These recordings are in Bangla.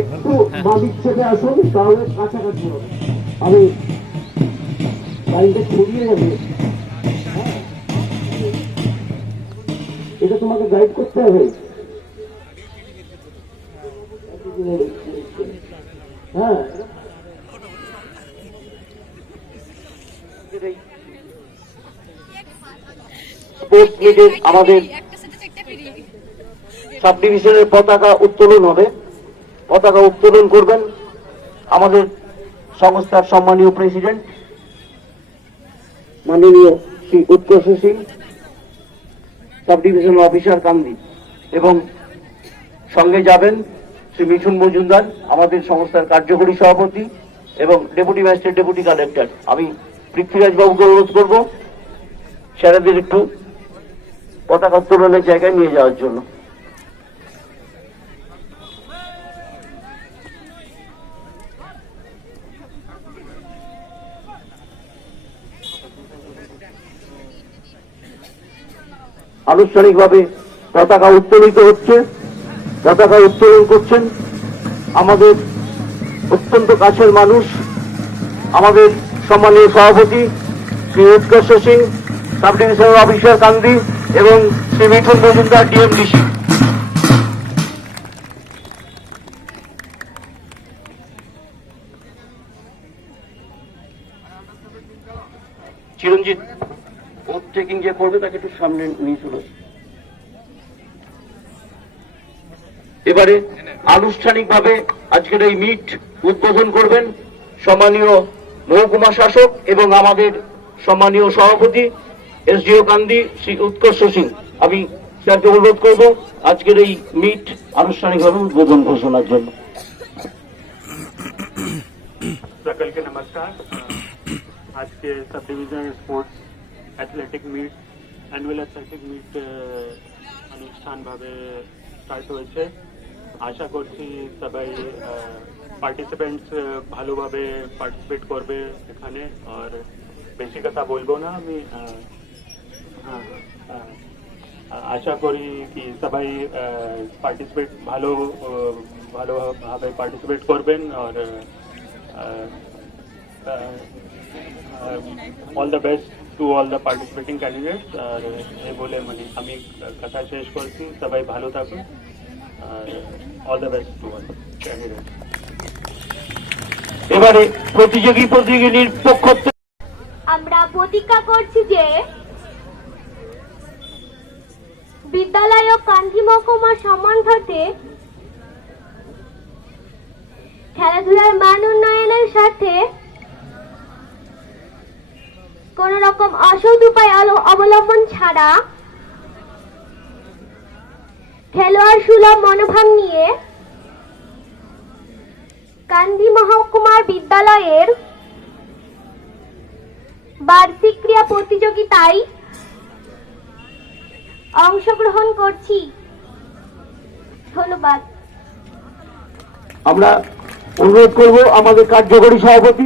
একটু বাদিক থেকে আসুন, তাহলে কাছাকাছি হবে। আমি লাইনটা ছড়িয়ে যাবে, এটা তোমাকে গাইড করতে হবে। হ্যাঁ, স্পোর্টস মিটে আমাদের সাব ডিভিশনের পতাকা উত্তোলন হবে। পতাকা উত্তোলন করবেন আমাদের সংস্থার সম্মানীয় প্রেসিডেন্ট মাননীয় শ্রী উৎকর্ষ সিং, সাব ডিভিশনাল অফিসার কান্দি, এবং সঙ্গে যাবেন শ্রী মিঠুন মজুমদার, আমাদের সংস্থার কার্যকরী সভাপতি, এবং ডেপুটি ম্যাজিস্ট্রেট, ডেপুটি কালেক্টর। আমি পৃথ্বীরাজ বাবুকে অনুরোধ করব স্যারেদের একটু পতাকা উত্তোলনের জায়গায় নিয়ে যাওয়ার জন্য। আনুষ্ঠানিকভাবে পতাকা উত্তোলিত হচ্ছে। পতাকা উত্তোলন করছেন আমাদের অত্যন্ত কাছের মানুষ, আমাদের সম্মানীয় সভাপতি শ্রী উৎকর্ষ সিং, সাব ডিভিশনাল অফিসার কান্দি, এবং শ্রী মিঠুন মজুমদার, ডিএমডিসি। চিরঞ্জিত ওর চেকিং যে করবে তাকে একটু সামনে নিয়ে চলো। এবারে আনুষ্ঠানিকভাবে আজকের এই মিট উদ্বোধন করবেন সম্মানীয় মহকুমা শাসক এবং আমাদের সম্মানীয় সভাপতি এসডিও কান্দি শ্রী উৎকর্ষ সিং। আমি স্যারকে অনুরোধ করব আজকের এই মিট আনুষ্ঠানিকভাবে উদ্বোধন ঘোষণার জন্য। সকলকে নমস্কার। আজকে sub division sports athletic meet, annual athletic meet অনুষ্ঠানভাবে স্টার্ট হয়েছে। আশা করছি সবাই পার্টিসিপেন্টস ভালোভাবে পার্টিসিপেট করবে এখানে। আর বেশি কথা বলবো না আমি, আশা করি কি সবাই পার্টিসিপেট ভালোভাবে পার্টিসিপেট করবেন। আর all the best to all the participating candidates. আর এই বলে মানে আমি কথা শেষ করছি। সবাই ভালো থাকুন আর all the best to all candidates. এবারে প্রতিযোগীর পক্ষ থেকে আমরা প্রতিজ্ঞা করছি যে বিদ্যালয় ও কান্দি মহকুমার সম্মানার্থে খেলাধুলার মান উন্নয়নের সাথে কোন রকম অসৎ উপায় অবলম্বন ছাড়া খেলোয়াড় সুলভ মনোভাব নিয়ে গান্ধী মহকুমার বিদ্যালয়ের বার্ষিক ক্রীড়া প্রতিযোগিতায় অংশগ্রহণ করছি। ধন্যবাদ। আমরা অনুরোধ করব আমাদের কার্যকরী সভাপতি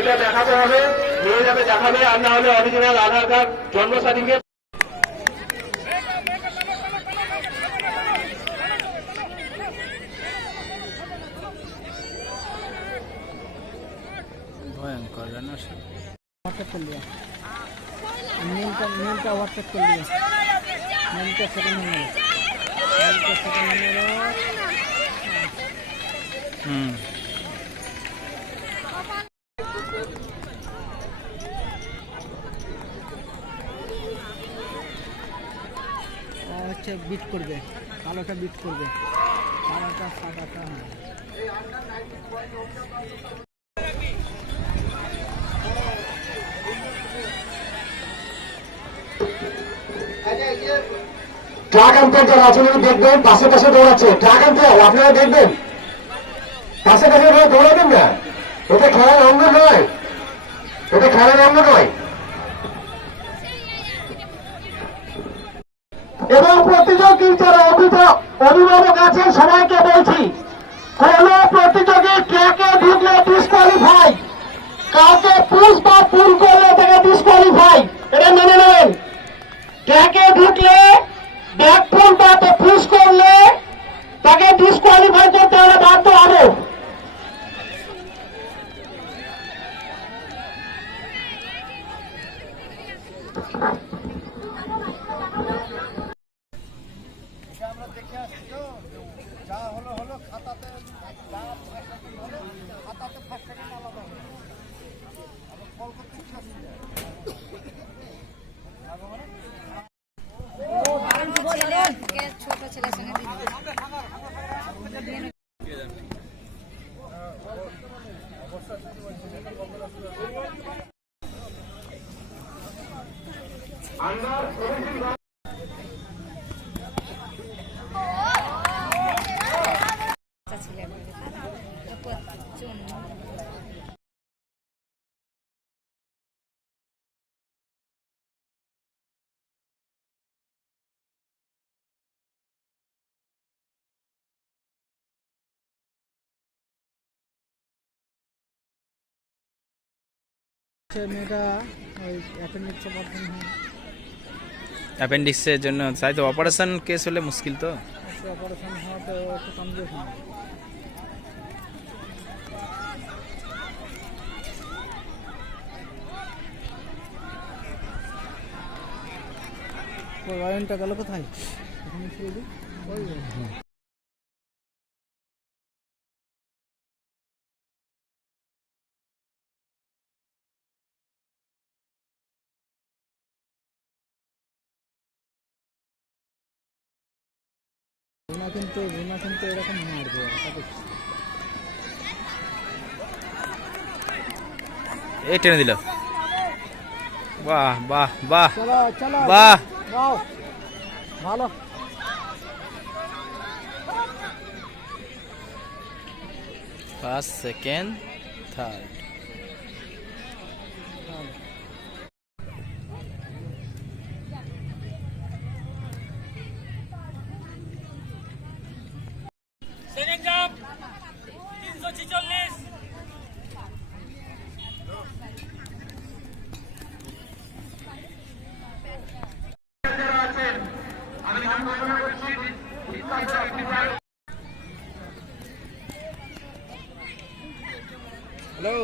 এটা দেখাতে হবে, নিয়ে যাবে দেখাবে, আর না হলে অরিজিনাল আধার কার্ড, জন্ম সার্টিফিকেট। भयंकर व्हाट्सएप कर लिया, मेल का व्हाट्सएप कर लिया, मेल का सेकंड नंबर হচ্ছে বিট করবে, কালোটা বিট করবে, কালোটা সাদাটা ট্রাক আনতে যারা আছেন দেখবেন পাশে পাশে দৌড়াচ্ছে, ট্রাক আনতে আপনারা দেখবেন পাশে পাশে দৌড়াবেন না, এটা খেলার অঙ্গ নয়, এটা খেলার অঙ্গ নয়। এবং প্রতিযোগী যারা অভিভাবক আছেন সবাইকে বলছি, কোন প্রতিযোগী ট্র্যাকে ঢুকলে ডিসকোয়ালিফাই, কাউকে পুশ বা পুল করলে তাকে ডিসকোয়ালিফাই, এটা মেনে নেবেন। ট্র্যাকে ঢুকলে ব্যাকপুল বা পুশ করলে তাকে ডিসকোয়ালিফাই করতে আমরা বাধ্য হবো। ছোট ছেলের সঙ্গে মেয়েটা ওই অ্যাপেন্ডিক্সে প্রবলেম হয়, অ্যাপেন্ডিক্সের জন্য তাই তো, অপারেশন কেস হলে মুশকিল তো। অপারেশন হওয়াতে একটু কমজোর হয়। ওয়ারেন্টটা গেল কোথায়? ওখানে ছিল যে ওই রুনা কিন্তু এরকম মারবে, এই টেনে দিল, বাহ বাহ বাহ চলো চলো বাহ, বাহ ভালো। First second third. হ্যালো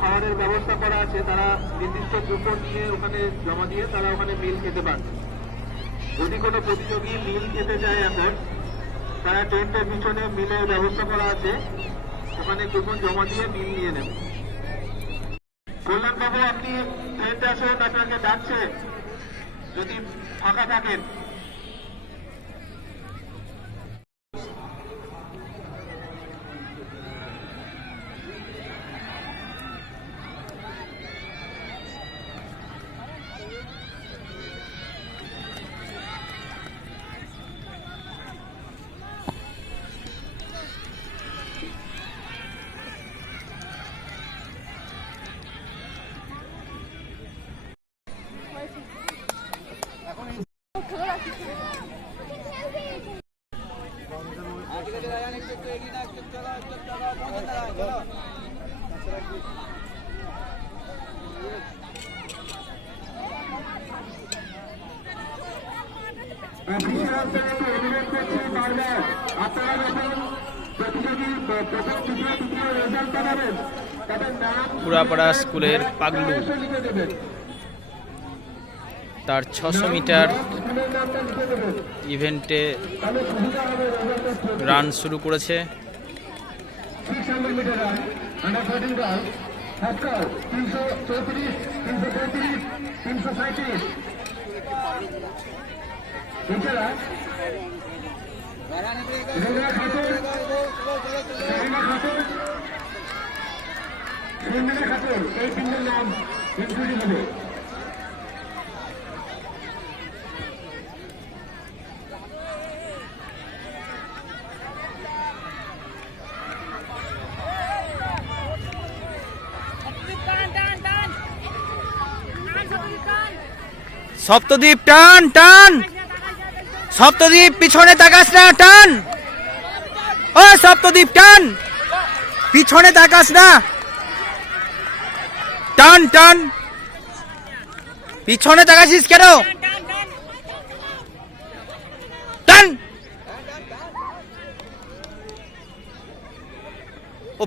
খাবারের ব্যবস্থা করা আছে, তারা নির্দিষ্ট কুপন নিয়ে ওখানে জমা দিয়ে তারা ওখানে মিল খেতে পারবে। যদি কোনো প্রতিযোগী মিল খেতে যায় এখন, তারা টেন্টের পিছনে মিলের ব্যবস্থা করা আছে, ওখানে কুপন জমা দিয়ে মিল নিয়ে নেবে। কল্যাণবাবু, আপনি টেন্টে আসেন, আপনাকে ডাকছে, যদি ফাঁকা থাকেন। পুরাপাড়া স্কুলের পাগলু তার 600 মিটার ইভেন্টে রান শুরু করেছে। সপ্তদ্বীপ টান টান, সপ্তদ্বীপ পিছনে তাকাস না, টান। ও সপ্তদ্বীপ টান, পিছনে তাকাস না, টান টান, পিছনে তাকাছিস কেন, টান। ও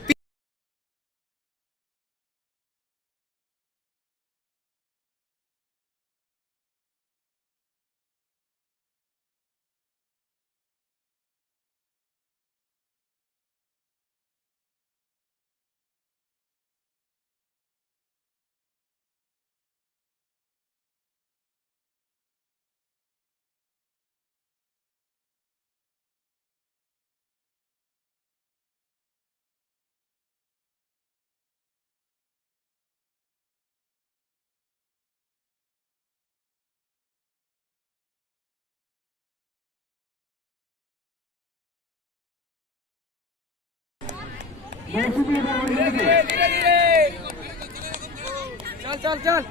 चल चल चल।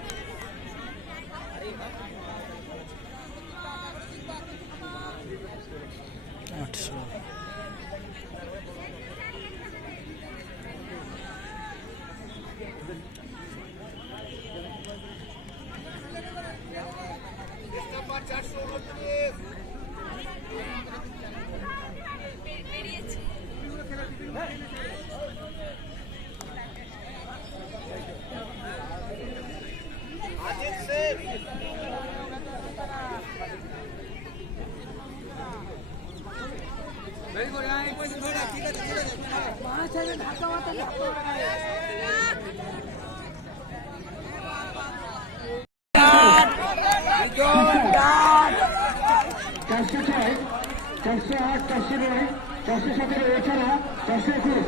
চারশো ছয়, 408, 409, 417 এছাড়া 421।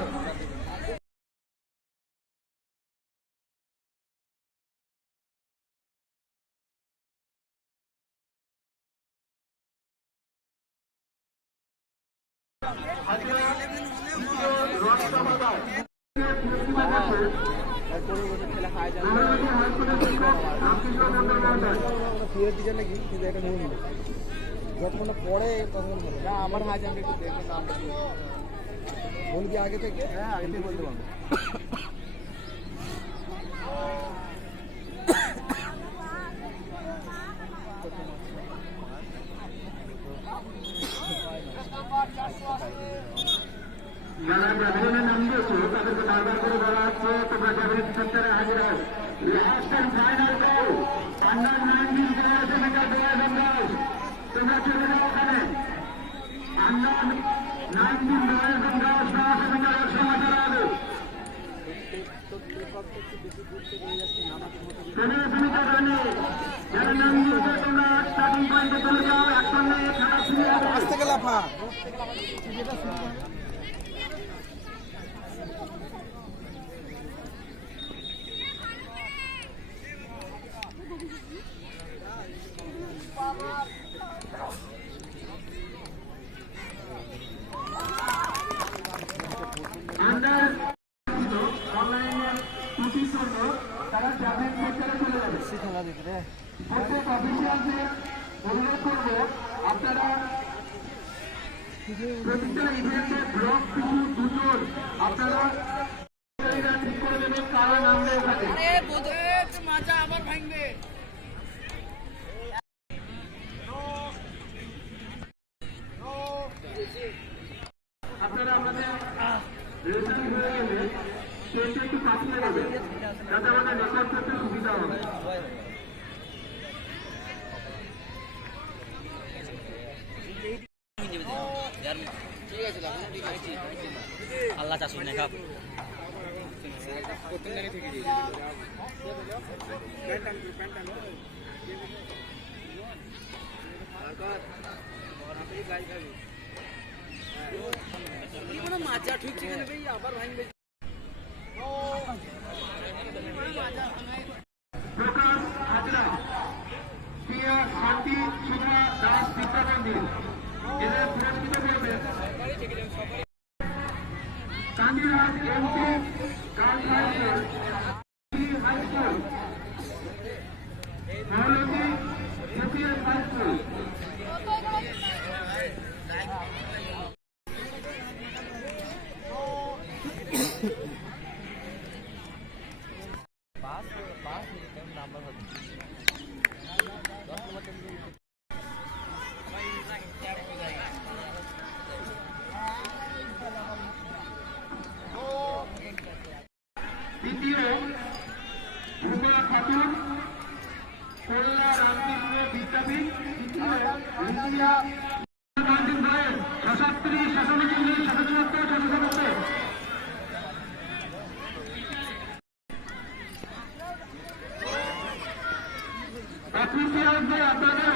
যতক্ষণ পরে ততক্ষণ হবে না। আমার হাজ আমি একটু দেখে নামটা বলবি আগে থেকে। হ্যাঁ আগে থেকে বলতে পারবো। যারা জাভেলিনের নাম দিয়েছে তাদেরকে বারবার করে বলা হচ্ছে তোমরা জাভেলিন সেক্টরে হাজির হও। Last and final goal under 19 generation metre boys and girls, তোমরা চলে যাও ওখানে। Under 19 boys and girls 900 metre 100 metre আগে 15 মিটার রানে যারা নাম দিয়েছে তোমরা স্টার্টিং পয়েন্টে চলে যাও। একসঙ্গে খেলা শুরু হবে। আসতে গেলে লাফা অনলাইনে ত্রুটির জন্য তারা জাভেলিন সেক্টরে চলে যাবে। প্রত্যেক অফিসিয়ালদের অনুরোধ করবো আপনারা প্রতিটা ইভেন্টে ব্লক পিছু দুজন আপনারা ঠিক করে দেবেন কারা নামবে ওখানে। আপনারা আমাদের রেজাল্ট হয়ে গেলে সেটা একটু পাঠিয়ে দেবেন যাতে আমাদের রেকর্ড করতে সুবিধা হবে। আল্লাহ চাষুন না খাব মাছা ঠিক ঠিক আবার ভাঙবে। প্রকাশ হাজরা, প্রিয়া শান্তি সুধা দাস বিদ্যা মন্দির এদের পুরস্কৃত করবেন। Kandiraj MP girls high school, high school, Mahalati APS high school. দ্বিতীয় ভূমা খাতুন, কল্যা রামকৃষ্ণ বিদ্যাপীঠ। তৃতীয় লিজিয়া মার্টিন ভাইয়ের 76, 77, 77, 77। অফিসিয়ালদের আপনাদের